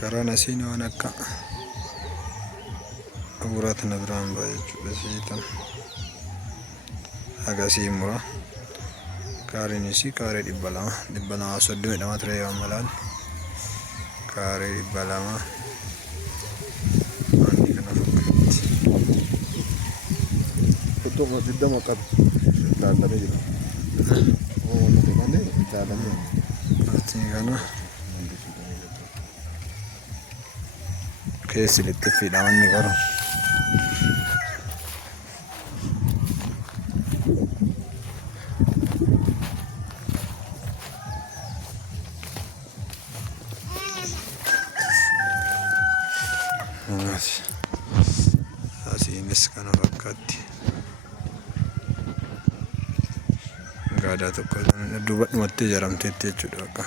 karaan asiin waan akka abuuraatana biraan ba'a jechuudha. Siitan agasii mura kaareen isii kaaree 230 ture yoo malaan kaaree 200 wanti kana fakkaatti. Betul tidak makan tadi juga. Oh, nanti caranya. Pasti kana kayak selektif filaman nih karo. Asiinis kana fakkaatti. Gaadaa tokko duubatti mattee jaramteetti jechuudha.